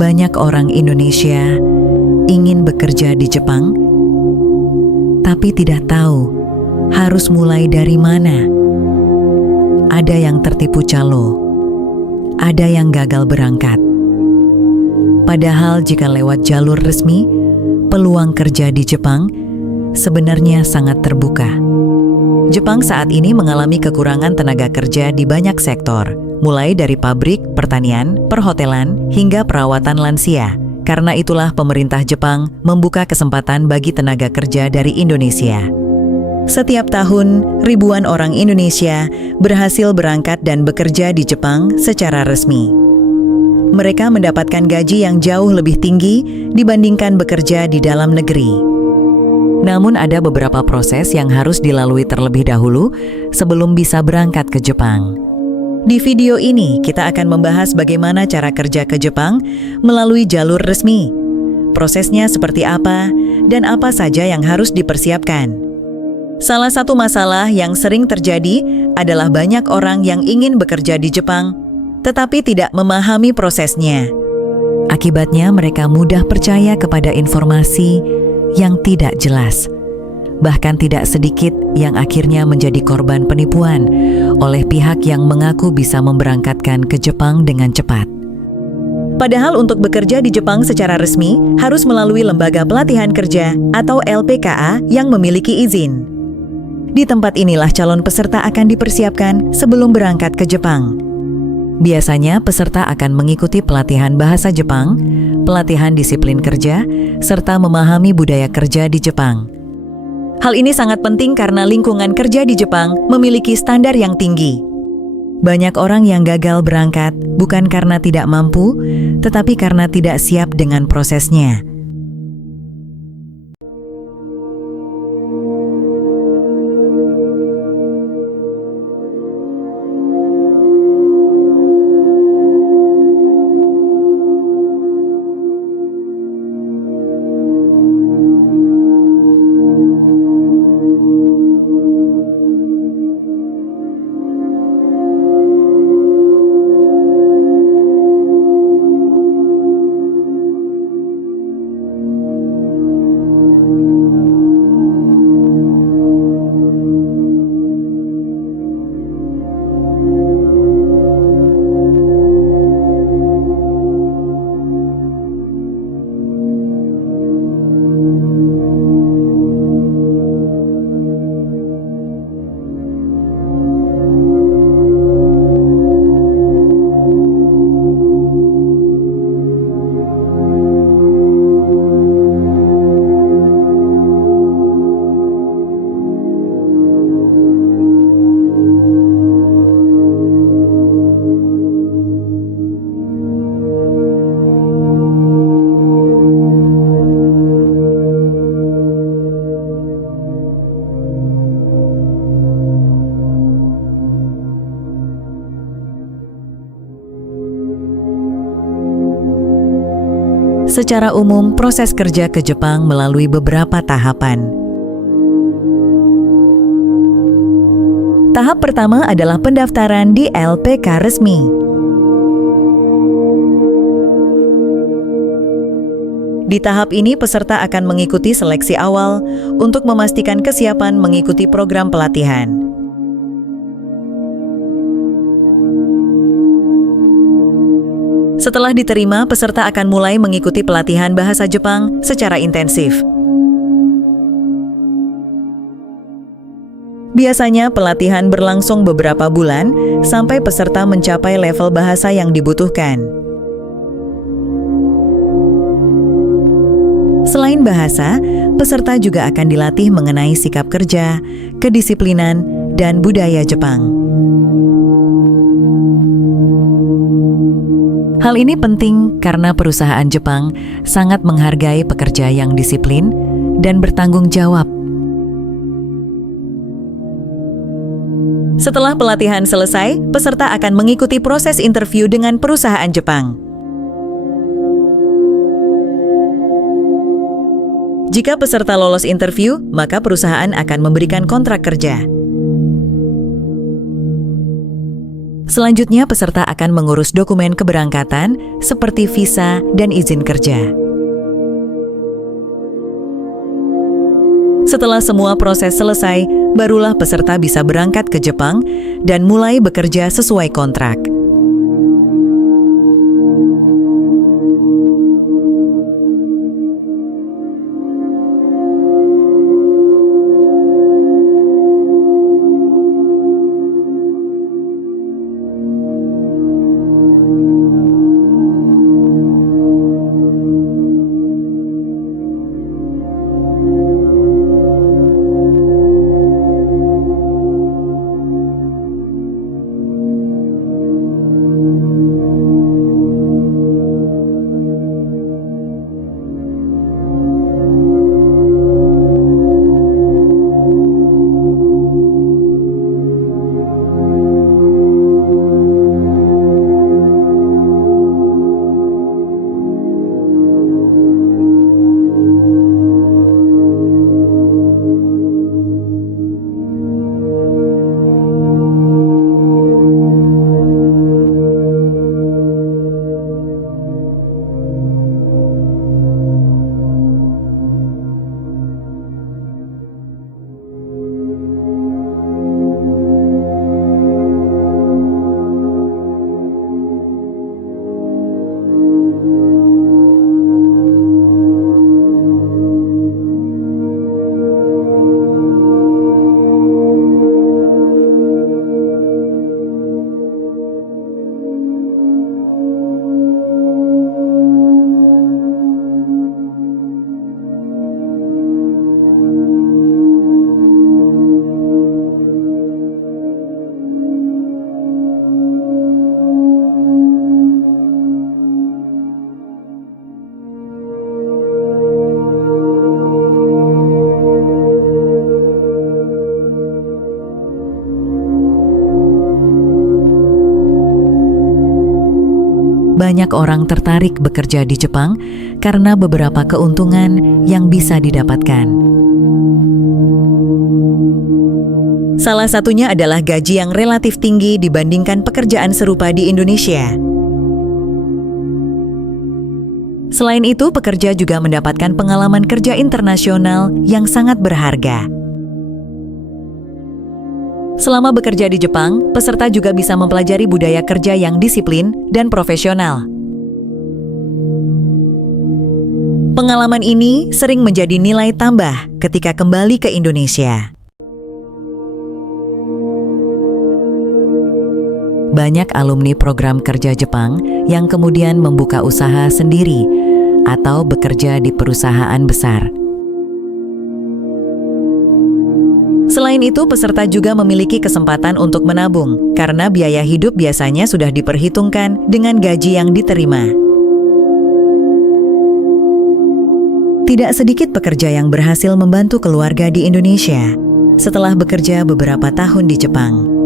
Banyak orang Indonesia ingin bekerja di Jepang, tapi tidak tahu harus mulai dari mana. Ada yang tertipu calo, ada yang gagal berangkat. Padahal jika lewat jalur resmi, peluang kerja di Jepang sebenarnya sangat terbuka. Jepang saat ini mengalami kekurangan tenaga kerja di banyak sektor, mulai dari pabrik, pertanian, perhotelan, hingga perawatan lansia. Karena itulah pemerintah Jepang membuka kesempatan bagi tenaga kerja dari Indonesia. Setiap tahun, ribuan orang Indonesia berhasil berangkat dan bekerja di Jepang secara resmi. Mereka mendapatkan gaji yang jauh lebih tinggi dibandingkan bekerja di dalam negeri. Namun ada beberapa proses yang harus dilalui terlebih dahulu sebelum bisa berangkat ke Jepang. Di video ini, kita akan membahas bagaimana cara kerja ke Jepang melalui jalur resmi. Prosesnya seperti apa, dan apa saja yang harus dipersiapkan. Salah satu masalah yang sering terjadi adalah banyak orang yang ingin bekerja di Jepang, tetapi tidak memahami prosesnya. Akibatnya mereka mudah percaya kepada informasi yang tidak jelas. Bahkan tidak sedikit yang akhirnya menjadi korban penipuan oleh pihak yang mengaku bisa memberangkatkan ke Jepang dengan cepat. Padahal untuk bekerja di Jepang secara resmi harus melalui Lembaga Pelatihan Kerja atau LPKA yang memiliki izin. Di tempat inilah calon peserta akan dipersiapkan sebelum berangkat ke Jepang. Biasanya peserta akan mengikuti pelatihan bahasa Jepang, pelatihan disiplin kerja, serta memahami budaya kerja di Jepang. Hal ini sangat penting karena lingkungan kerja di Jepang memiliki standar yang tinggi. Banyak orang yang gagal berangkat bukan karena tidak mampu, tetapi karena tidak siap dengan prosesnya. Secara umum, proses kerja ke Jepang melalui beberapa tahapan. Tahap pertama adalah pendaftaran di LPK resmi. Di tahap ini, peserta akan mengikuti seleksi awal untuk memastikan kesiapan mengikuti program pelatihan. Setelah diterima, peserta akan mulai mengikuti pelatihan bahasa Jepang secara intensif. Biasanya pelatihan berlangsung beberapa bulan sampai peserta mencapai level bahasa yang dibutuhkan. Selain bahasa, peserta juga akan dilatih mengenai sikap kerja, kedisiplinan, dan budaya Jepang. Hal ini penting karena perusahaan Jepang sangat menghargai pekerja yang disiplin dan bertanggung jawab. Setelah pelatihan selesai, peserta akan mengikuti proses interview dengan perusahaan Jepang. Jika peserta lolos interview, maka perusahaan akan memberikan kontrak kerja. Selanjutnya, peserta akan mengurus dokumen keberangkatan seperti visa dan izin kerja. Setelah semua proses selesai, barulah peserta bisa berangkat ke Jepang dan mulai bekerja sesuai kontrak. Banyak orang tertarik bekerja di Jepang karena beberapa keuntungan yang bisa didapatkan. Salah satunya adalah gaji yang relatif tinggi dibandingkan pekerjaan serupa di Indonesia. Selain itu, pekerja juga mendapatkan pengalaman kerja internasional yang sangat berharga. Selama bekerja di Jepang, peserta juga bisa mempelajari budaya kerja yang disiplin dan profesional. Pengalaman ini sering menjadi nilai tambah ketika kembali ke Indonesia. Banyak alumni program kerja Jepang yang kemudian membuka usaha sendiri atau bekerja di perusahaan besar. Selain itu, peserta juga memiliki kesempatan untuk menabung karena biaya hidup biasanya sudah diperhitungkan dengan gaji yang diterima. Tidak sedikit pekerja yang berhasil membantu keluarga di Indonesia setelah bekerja beberapa tahun di Jepang.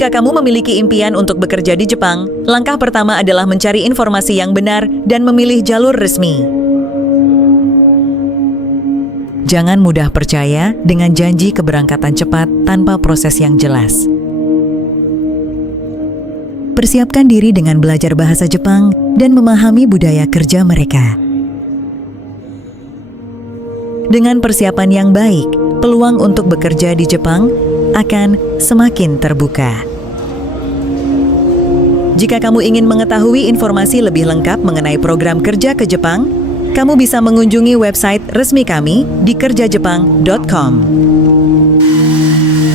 Jika kamu memiliki impian untuk bekerja di Jepang, langkah pertama adalah mencari informasi yang benar dan memilih jalur resmi. Jangan mudah percaya dengan janji keberangkatan cepat tanpa proses yang jelas. Persiapkan diri dengan belajar bahasa Jepang dan memahami budaya kerja mereka. Dengan persiapan yang baik, peluang untuk bekerja di Jepang akan semakin terbuka. Jika kamu ingin mengetahui informasi lebih lengkap mengenai program kerja ke Jepang, kamu bisa mengunjungi website resmi kami di kerjajepang.com.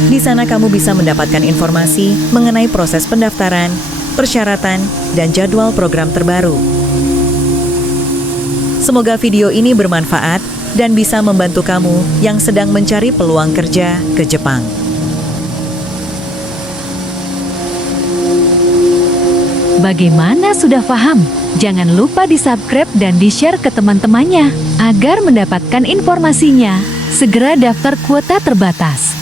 Di sana kamu bisa mendapatkan informasi mengenai proses pendaftaran, persyaratan, dan jadwal program terbaru. Semoga video ini bermanfaat dan bisa membantu kamu yang sedang mencari peluang kerja ke Jepang. Bagaimana, sudah paham? Jangan lupa di-subscribe dan di-share ke teman-temannya agar mendapatkan informasinya. Segera daftar kuota terbatas.